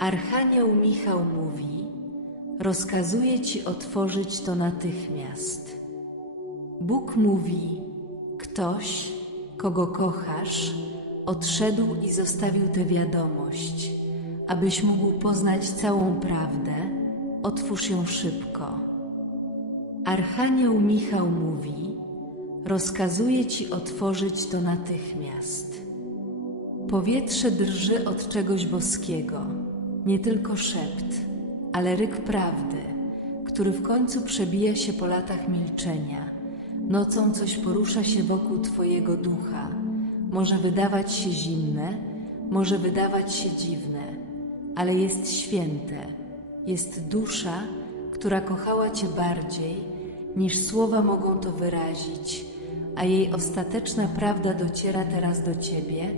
Archanioł Michał mówi: Rozkazuję ci otworzyć to natychmiast. Bóg mówi: Ktoś, kogo kochasz, odszedł i zostawił tę wiadomość. Abyś mógł poznać całą prawdę, otwórz ją szybko. Archanioł Michał mówi: Rozkazuję ci otworzyć to natychmiast. Powietrze drży od czegoś boskiego, nie tylko szept, ale ryk prawdy, który w końcu przebija się po latach milczenia. Nocą coś porusza się wokół Twojego ducha. Może wydawać się zimne, może wydawać się dziwne, ale jest święte. Jest dusza, która kochała Cię bardziej, niż słowa mogą to wyrazić, a jej ostateczna prawda dociera teraz do Ciebie,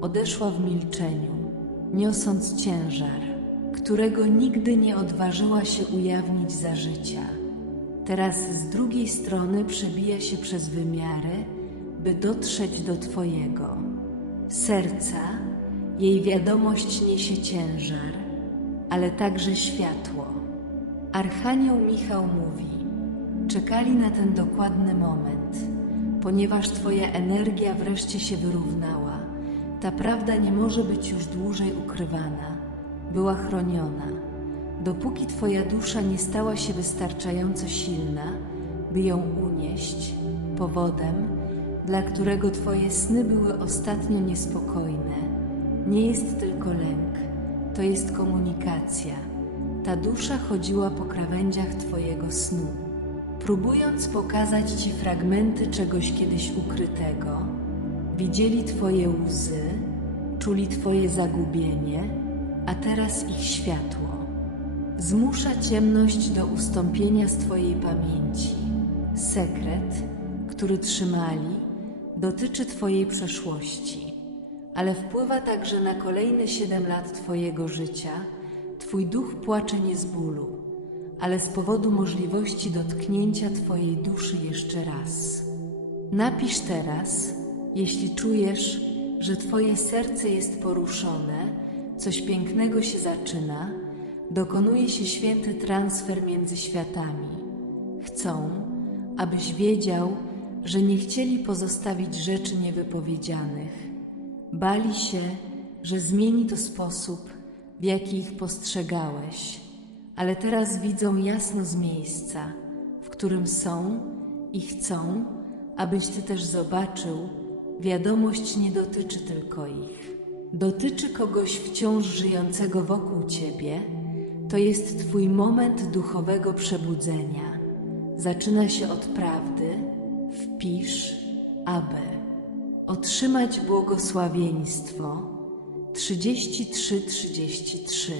odeszła w milczeniu, niosąc ciężar, którego nigdy nie odważyła się ujawnić za życia. Teraz z drugiej strony przebija się przez wymiary, by dotrzeć do Twojego. Serca, jej wiadomość niesie ciężar, ale także światło. Archanioł Michał mówi: Czekali na ten dokładny moment, ponieważ Twoja energia wreszcie się wyrównała. Ta prawda nie może być już dłużej ukrywana, była chroniona. Dopóki Twoja dusza nie stała się wystarczająco silna, by ją unieść, powodem, dla którego Twoje sny były ostatnio niespokojne, nie jest tylko lęk, to jest komunikacja. Ta dusza chodziła po krawędziach Twojego snu, próbując pokazać Ci fragmenty czegoś kiedyś ukrytego. Widzieli Twoje łzy, czuli Twoje zagubienie, a teraz ich światło. Zmusza ciemność do ustąpienia z Twojej pamięci. Sekret, który trzymali, dotyczy Twojej przeszłości, ale wpływa także na kolejne siedem lat Twojego życia. Twój duch płacze nie z bólu, ale z powodu możliwości dotknięcia Twojej duszy jeszcze raz. Napisz teraz, jeśli czujesz, że Twoje serce jest poruszone, coś pięknego się zaczyna, dokonuje się święty transfer między światami. Chcą, abyś wiedział, że nie chcieli pozostawić rzeczy niewypowiedzianych. Bali się, że zmieni to sposób, w jaki ich postrzegałeś, ale teraz widzą jasno z miejsca, w którym są i chcą, abyś Ty też zobaczył, wiadomość nie dotyczy tylko ich. Dotyczy kogoś wciąż żyjącego wokół Ciebie, to jest Twój moment duchowego przebudzenia. Zaczyna się od prawdy, wpisz, aby otrzymać błogosławieństwo 33-33.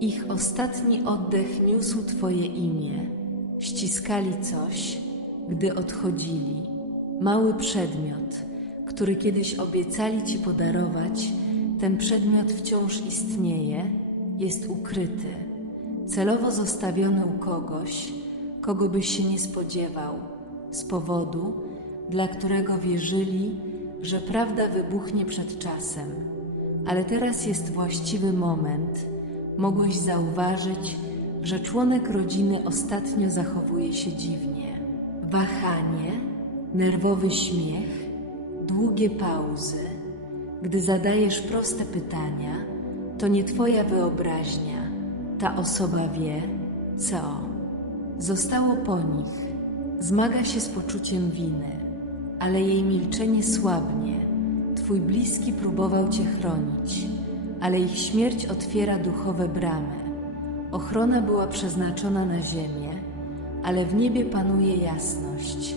Ich ostatni oddech niósł Twoje imię, ściskali coś, gdy odchodzili. Mały przedmiot, który kiedyś obiecali Ci podarować, ten przedmiot wciąż istnieje, jest ukryty, celowo zostawiony u kogoś, kogo byś się nie spodziewał, z powodu, dla którego wierzyli, że prawda wybuchnie przed czasem. Ale teraz jest właściwy moment. Mogłeś zauważyć, że członek rodziny ostatnio zachowuje się dziwnie. Wahanie, nerwowy śmiech, długie pauzy. Gdy zadajesz proste pytania, to nie Twoja wyobraźnia. Ta osoba wie, co. Zostało po nich. Zmaga się z poczuciem winy, ale jej milczenie słabnie. Twój bliski próbował Cię chronić, ale ich śmierć otwiera duchowe bramy. Ochrona była przeznaczona na ziemię, ale w niebie panuje jasność.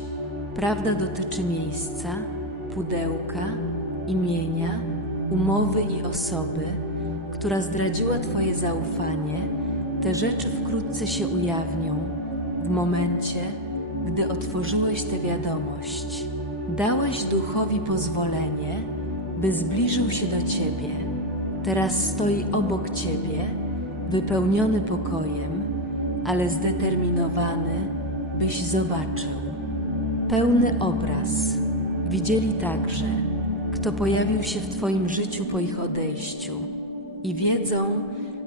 Prawda dotyczy miejsca, pudełka, imienia, umowy i osoby, która zdradziła Twoje zaufanie. Te rzeczy wkrótce się ujawnią w momencie, gdy otworzyłeś tę wiadomość. Dałeś duchowi pozwolenie, by zbliżył się do Ciebie. Teraz stoi obok Ciebie, wypełniony pokojem, ale zdeterminowany, byś zobaczył. Pełny obraz. Widzieli także, kto pojawił się w Twoim życiu po ich odejściu i wiedzą,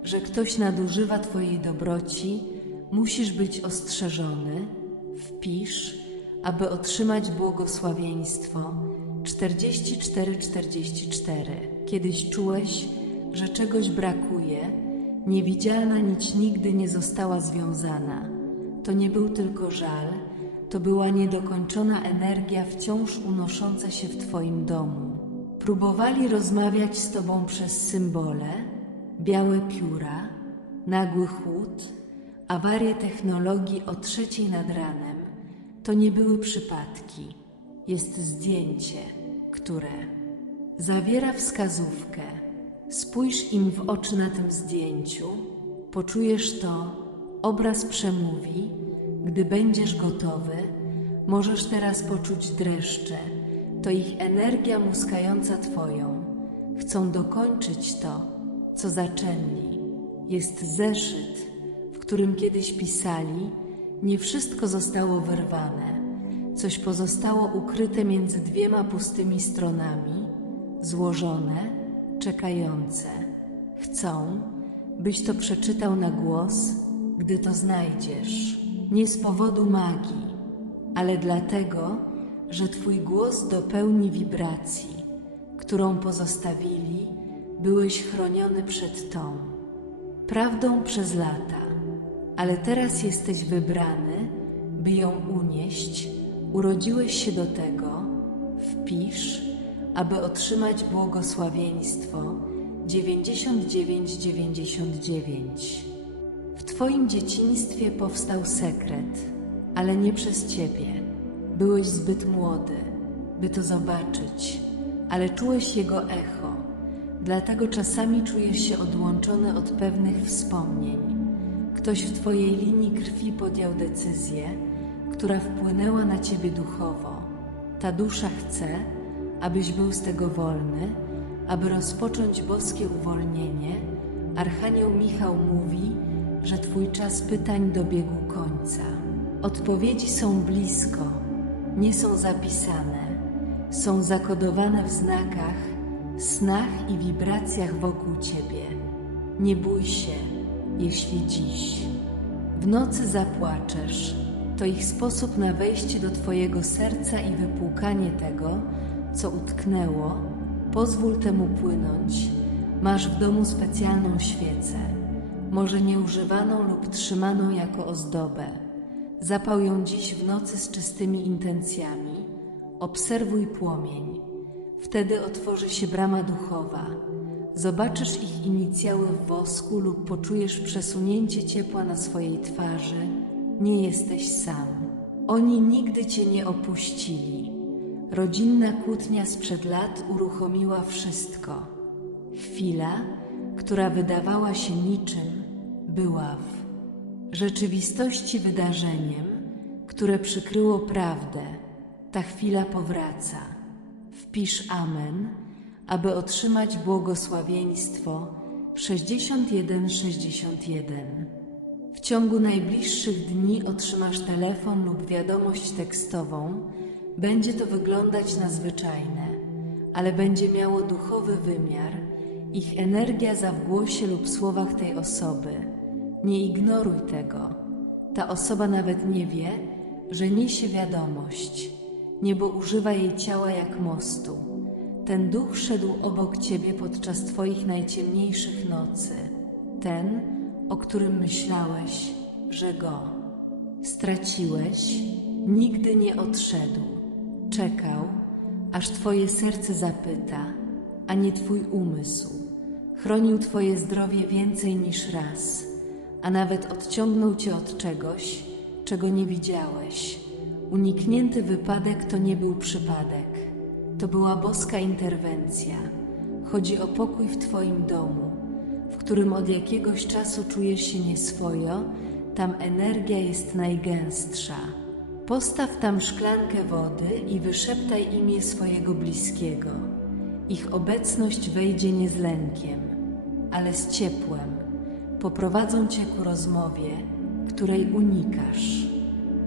że ktoś nadużywa Twojej dobroci, musisz być ostrzeżony. Wpisz, aby otrzymać błogosławieństwo 44-44. Kiedyś czułeś, że czegoś brakuje, niewidzialna nić nigdy nie została związana. To nie był tylko żal, to była niedokończona energia wciąż unosząca się w Twoim domu. Próbowali rozmawiać z Tobą przez symbole, białe pióra, nagły chłód, awarie technologii o trzeciej nad ranem. To nie były przypadki. Jest zdjęcie, które zawiera wskazówkę. Spójrz im w oczy na tym zdjęciu, poczujesz to, obraz przemówi. Gdy będziesz gotowy, możesz teraz poczuć dreszcze. To ich energia muskająca Twoją. Chcą dokończyć to, co zaczęli. Jest zeszyt, w którym kiedyś pisali, nie wszystko zostało wyrwane. Coś pozostało ukryte między dwiema pustymi stronami, złożone, czekające. Chcą, byś to przeczytał na głos, gdy to znajdziesz. Nie z powodu magii, ale dlatego, że Twój głos dopełni wibracji, którą pozostawili, byłeś chroniony przed tą prawdą przez lata, ale teraz jesteś wybrany, by ją unieść. Urodziłeś się do tego, wpisz, aby otrzymać błogosławieństwo 9999. W Twoim dzieciństwie powstał sekret, ale nie przez Ciebie. Byłeś zbyt młody, by to zobaczyć, ale czułeś jego echo, dlatego czasami czujesz się odłączony od pewnych wspomnień. Ktoś w Twojej linii krwi podjął decyzję, która wpłynęła na Ciebie duchowo. Ta dusza chce, abyś był z tego wolny, aby rozpocząć boskie uwolnienie. Archanioł Michał mówi, że Twój czas pytań dobiegł końca. Odpowiedzi są blisko, nie są zapisane, są zakodowane w znakach, snach i wibracjach wokół Ciebie. Nie bój się, jeśli dziś. W nocy zapłaczesz. To ich sposób na wejście do Twojego serca i wypłukanie tego, co utknęło. Pozwól temu płynąć. Masz w domu specjalną świecę, może nieużywaną lub trzymaną jako ozdobę. Zapał ją dziś w nocy z czystymi intencjami. Obserwuj płomień. Wtedy otworzy się brama duchowa. Zobaczysz ich inicjały w wosku lub poczujesz przesunięcie ciepła na swojej twarzy. Nie jesteś sam. Oni nigdy cię nie opuścili. Rodzinna kłótnia sprzed lat uruchomiła wszystko. Chwila, która wydawała się niczym, była w rzeczywistości wydarzeniem, które przykryło prawdę. Ta chwila powraca. Wpisz Amen, aby otrzymać błogosławieństwo 6161. W ciągu najbliższych dni otrzymasz telefon lub wiadomość tekstową. Będzie to wyglądać na zwyczajne, ale będzie miało duchowy wymiar. Ich energia za w głosie lub słowach tej osoby. Nie ignoruj tego. Ta osoba nawet nie wie, że niesie wiadomość. Niebo używa jej ciała jak mostu. Ten duch szedł obok ciebie podczas twoich najciemniejszych nocy. Ten, o którym myślałeś, że go straciłeś, nigdy nie odszedł. Czekał, aż twoje serce zapyta, a nie twój umysł. Chronił twoje zdrowie więcej niż raz, a nawet odciągnął cię od czegoś, czego nie widziałeś. Uniknięty wypadek to nie był przypadek. To była boska interwencja. Chodzi o pokój w Twoim domu, w którym od jakiegoś czasu czujesz się nieswojo, tam energia jest najgęstsza. Postaw tam szklankę wody i wyszeptaj imię swojego bliskiego. Ich obecność wejdzie nie z lękiem, ale z ciepłem. Poprowadzą cię ku rozmowie, której unikasz.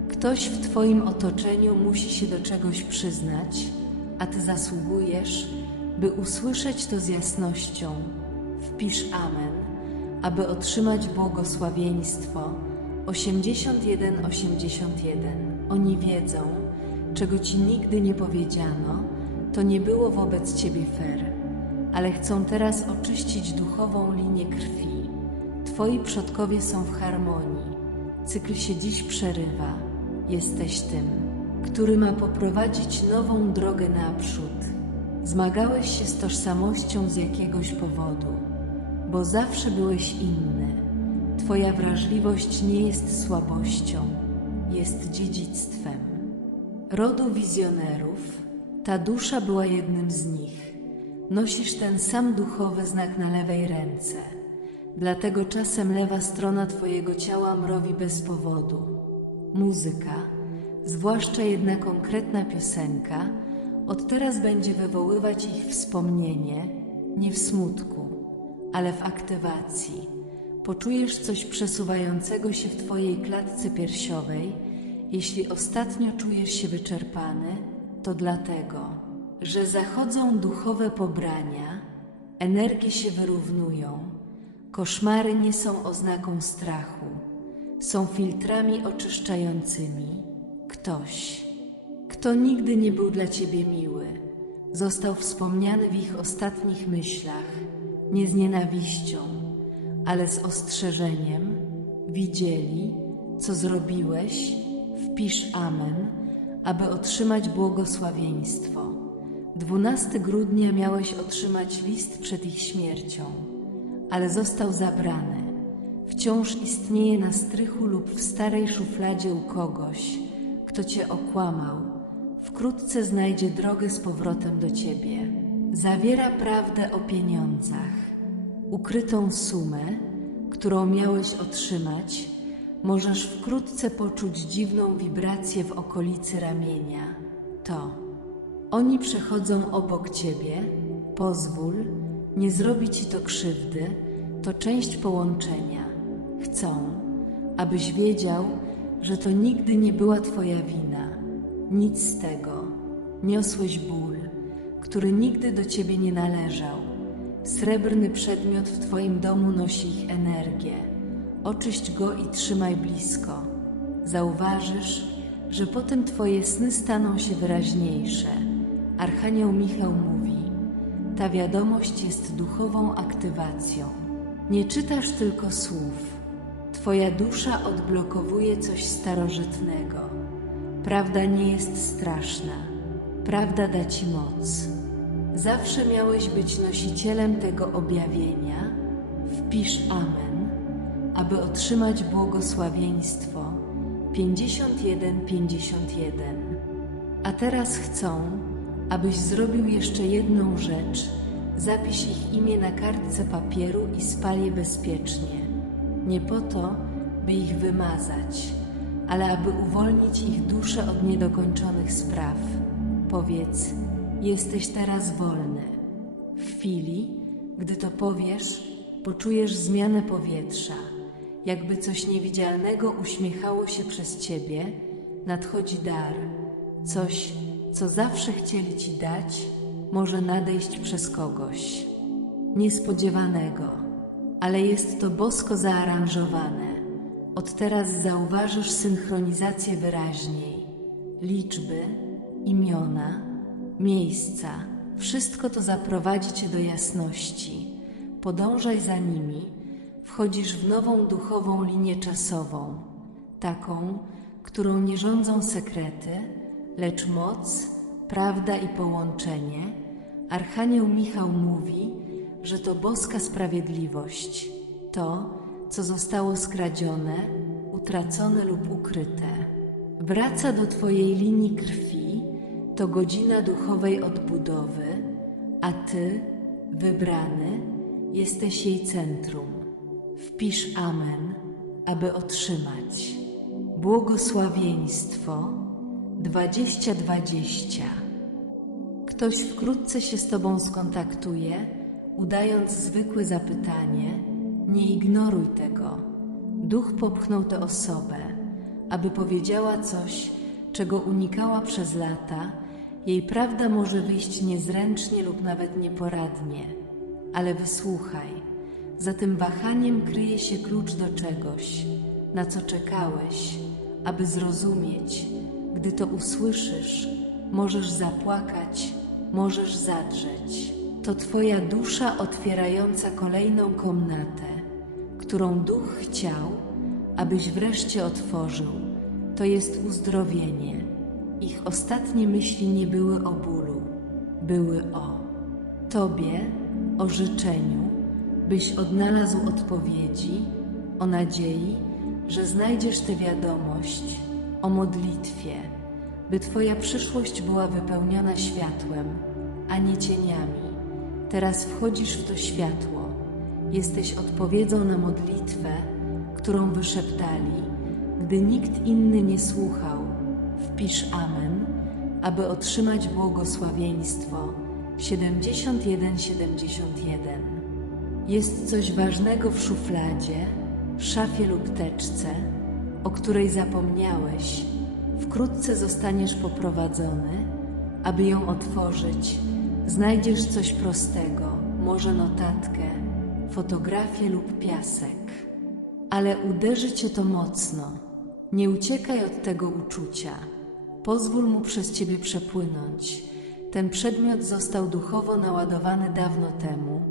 Ktoś w Twoim otoczeniu musi się do czegoś przyznać, a Ty zasługujesz, by usłyszeć to z jasnością. Wpisz Amen, aby otrzymać błogosławieństwo 8181. Oni wiedzą, czego ci nigdy nie powiedziano, to nie było wobec ciebie fair, ale chcą teraz oczyścić duchową linię krwi. Twoi przodkowie są w harmonii. Cykl się dziś przerywa. Jesteś tym, który ma poprowadzić nową drogę naprzód. Zmagałeś się z tożsamością z jakiegoś powodu, bo zawsze byłeś inny. Twoja wrażliwość nie jest słabością, jest dziedzictwem. Rodu wizjonerów, ta dusza była jednym z nich. Nosisz ten sam duchowy znak na lewej ręce. Dlatego czasem lewa strona Twojego ciała mrowi bez powodu. Muzyka, zwłaszcza jedna konkretna piosenka, od teraz będzie wywoływać ich wspomnienie, nie w smutku, ale w aktywacji. Poczujesz coś przesuwającego się w Twojej klatce piersiowej. Jeśli ostatnio czujesz się wyczerpany, to dlatego, że zachodzą duchowe pobrania, energie się wyrównują, koszmary nie są oznaką strachu, są filtrami oczyszczającymi. Ktoś, kto nigdy nie był dla Ciebie miły, został wspomniany w ich ostatnich myślach, nie z nienawiścią, ale z ostrzeżeniem, widzieli, co zrobiłeś, wpisz Amen, aby otrzymać błogosławieństwo. 12 grudnia miałeś otrzymać list przed ich śmiercią, ale został zabrany. Wciąż istnieje na strychu lub w starej szufladzie u kogoś, kto cię okłamał. Wkrótce znajdzie drogę z powrotem do ciebie. Zawiera prawdę o pieniądzach ukrytą sumę, którą miałeś otrzymać, możesz wkrótce poczuć dziwną wibrację w okolicy ramienia. To oni przechodzą obok ciebie, pozwól, nie zrobi ci to krzywdy, to część połączenia. Chcą, abyś wiedział, że to nigdy nie była twoja wina. Nic z tego. Niosłeś ból, który nigdy do ciebie nie należał Srebrny przedmiot w Twoim domu nosi ich energię. Oczyść go i trzymaj blisko. Zauważysz, że potem Twoje sny staną się wyraźniejsze. Archanioł Michał mówi: Ta wiadomość jest duchową aktywacją. Nie czytasz tylko słów. Twoja dusza odblokowuje coś starożytnego. Prawda nie jest straszna. Prawda da Ci moc. Zawsze miałeś być nosicielem tego objawienia. Wpisz Amen, aby otrzymać błogosławieństwo 51-51. A teraz chcą, abyś zrobił jeszcze jedną rzecz. Zapisz ich imię na kartce papieru i spal je bezpiecznie. Nie po to, by ich wymazać, ale aby uwolnić ich duszę od niedokończonych spraw. Powiedz, Jesteś teraz wolny. W chwili, gdy to powiesz, poczujesz zmianę powietrza. Jakby coś niewidzialnego uśmiechało się przez ciebie, nadchodzi dar. Coś, co zawsze chcieli ci dać, może nadejść przez kogoś. Niespodziewanego, ale jest to bosko zaaranżowane. Od teraz zauważysz synchronizację wyraźniej. Liczby, imiona, miejsca. Wszystko to zaprowadzi cię do jasności. Podążaj za nimi, wchodzisz w nową duchową linię czasową, taką, którą nie rządzą sekrety, lecz moc, prawda i połączenie. Archanioł Michał mówi, że to boska sprawiedliwość, to, co zostało skradzione, utracone lub ukryte. Wraca do Twojej linii krwi to godzina duchowej odbudowy, a Ty, wybrany, jesteś jej centrum. Wpisz Amen, aby otrzymać błogosławieństwo 2020. Ktoś wkrótce się z Tobą skontaktuje, udając zwykłe zapytanie. Nie ignoruj tego. Duch popchnął tę osobę, aby powiedziała coś, czego unikała przez lata jej prawda może wyjść niezręcznie lub nawet nieporadnie, ale wysłuchaj. Za tym wahaniem kryje się klucz do czegoś, na co czekałeś, aby zrozumieć. Gdy to usłyszysz, możesz zapłakać, możesz zadrzeć. To Twoja dusza otwierająca kolejną komnatę, którą Duch chciał, abyś wreszcie otworzył. To jest uzdrowienie. Ich ostatnie myśli nie były o bólu, były o Tobie, o życzeniu, byś odnalazł odpowiedzi, o nadziei, że znajdziesz tę wiadomość, o modlitwie, by Twoja przyszłość była wypełniona światłem, a nie cieniami. Teraz wchodzisz w to światło, jesteś odpowiedzią na modlitwę, którą wyszeptali, gdy nikt inny nie słuchał. Wpisz Amen, aby otrzymać błogosławieństwo 7171. Jest coś ważnego w szufladzie, szafie lub teczce, o której zapomniałeś. Wkrótce zostaniesz poprowadzony, aby ją otworzyć. Znajdziesz coś prostego, może notatkę, fotografię lub piasek. Ale uderzy cię to mocno. Nie uciekaj od tego uczucia. Pozwól mu przez ciebie przepłynąć. Ten przedmiot został duchowo naładowany dawno temu.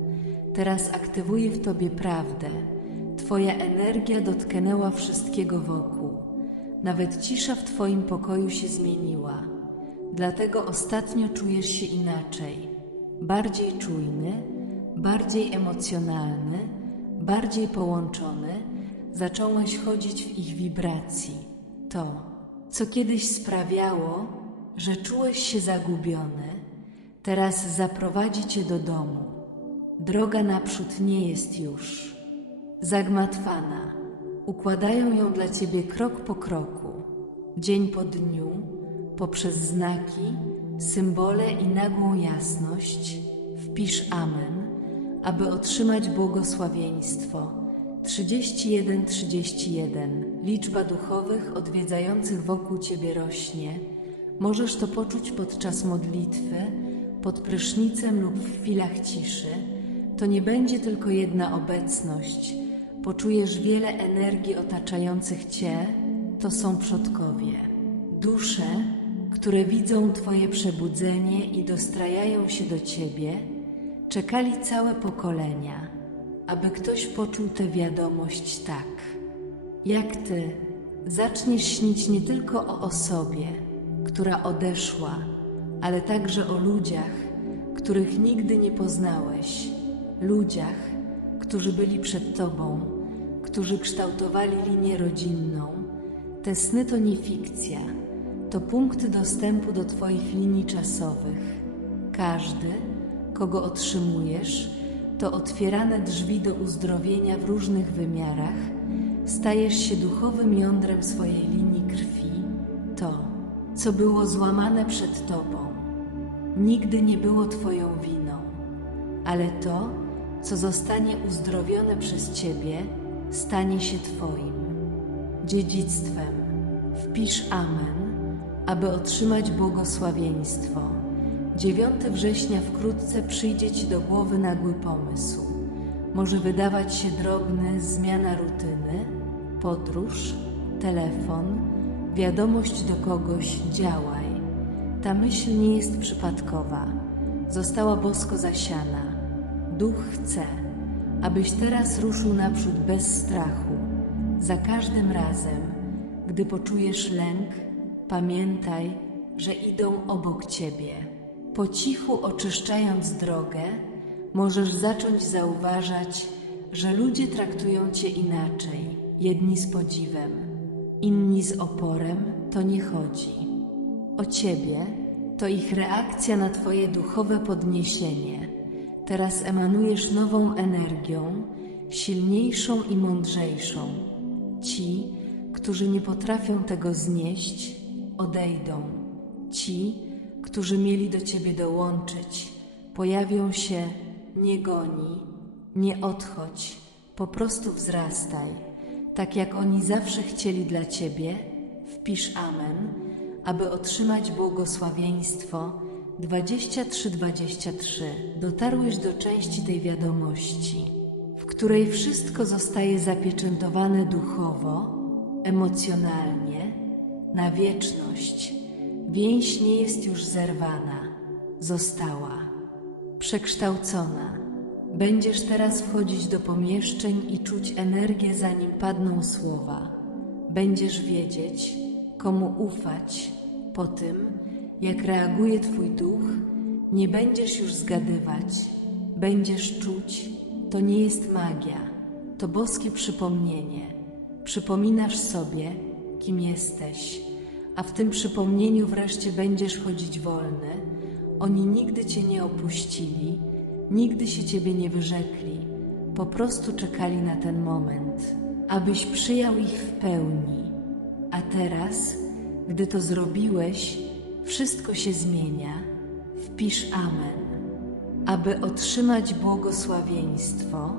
Teraz aktywuje w tobie prawdę. Twoja energia dotknęła wszystkiego wokół. Nawet cisza w twoim pokoju się zmieniła. Dlatego ostatnio czujesz się inaczej. Bardziej czujny, bardziej emocjonalny, bardziej połączony. Zacząłeś chodzić w ich wibracji. To, co kiedyś sprawiało, że czułeś się zagubiony, teraz zaprowadzi cię do domu. Droga naprzód nie jest już zagmatwana. Układają ją dla ciebie krok po kroku, dzień po dniu, poprzez znaki, symbole i nagłą jasność. Wpisz Amen, aby otrzymać błogosławieństwo. 31-31. Liczba duchowych odwiedzających wokół ciebie rośnie. Możesz to poczuć podczas modlitwy, pod prysznicem lub w chwilach ciszy. To nie będzie tylko jedna obecność. Poczujesz wiele energii otaczających cię. To są przodkowie. Dusze, które widzą Twoje przebudzenie i dostrajają się do Ciebie, czekali całe pokolenia, aby ktoś poczuł tę wiadomość tak. Jak Ty zaczniesz śnić nie tylko o osobie, która odeszła, ale także o ludziach, których nigdy nie poznałeś, ludziach, którzy byli przed Tobą, którzy kształtowali linię rodzinną. Te sny to nie fikcja, to punkty dostępu do Twoich linii czasowych. Każdy, kogo otrzymujesz, to otwierane drzwi do uzdrowienia w różnych wymiarach. Stajesz się duchowym jądrem swojej linii krwi. To, co było złamane przed Tobą, nigdy nie było Twoją winą, ale to, co zostanie uzdrowione przez Ciebie, stanie się Twoim dziedzictwem. Wpisz Amen, aby otrzymać błogosławieństwo. 9 września wkrótce przyjdzie Ci do głowy nagły pomysł. Może wydawać się drobny, zmiana rutyny, podróż, telefon, wiadomość do kogoś, działaj. Ta myśl nie jest przypadkowa. Została bosko zasiana. Duch chce, abyś teraz ruszył naprzód bez strachu. Za każdym razem, gdy poczujesz lęk, pamiętaj, że idą obok ciebie. Po cichu oczyszczając drogę, możesz zacząć zauważać, że ludzie traktują cię inaczej. Jedni z podziwem, inni z oporem, to nie chodzi. O ciebie to ich reakcja na twoje duchowe podniesienie. Teraz emanujesz nową energią, silniejszą i mądrzejszą. Ci, którzy nie potrafią tego znieść, odejdą. Ci, którzy mieli do ciebie dołączyć, pojawią się, nie goni, nie odchodź, po prostu wzrastaj. Tak jak oni zawsze chcieli dla ciebie, wpisz Amen, aby otrzymać błogosławieństwo 23-23. Dotarłeś do części tej wiadomości, w której wszystko zostaje zapieczętowane duchowo, emocjonalnie, na wieczność. Więź nie jest już zerwana, została przekształcona. Będziesz teraz wchodzić do pomieszczeń i czuć energię, zanim padną słowa. Będziesz wiedzieć, komu ufać. Po tym, jak reaguje Twój duch, nie będziesz już zgadywać. Będziesz czuć, to nie jest magia, to boskie przypomnienie. Przypominasz sobie, kim jesteś, a w tym przypomnieniu wreszcie będziesz chodzić wolny. Oni nigdy Cię nie opuścili, nigdy się Ciebie nie wyrzekli, po prostu czekali na ten moment, abyś przyjął ich w pełni. A teraz, gdy to zrobiłeś, wszystko się zmienia. Wpisz Amen. Aby otrzymać błogosławieństwo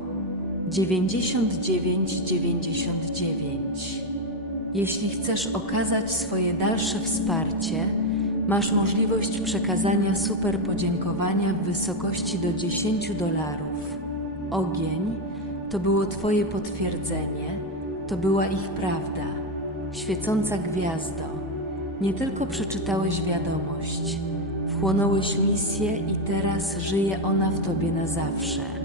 9999. Jeśli chcesz okazać swoje dalsze wsparcie, masz możliwość przekazania super podziękowania w wysokości do 10 dolarów. Ogień to było Twoje potwierdzenie, to była ich prawda, świecąca gwiazdo. Nie tylko przeczytałeś wiadomość, wchłonąłeś misję i teraz żyje ona w Tobie na zawsze.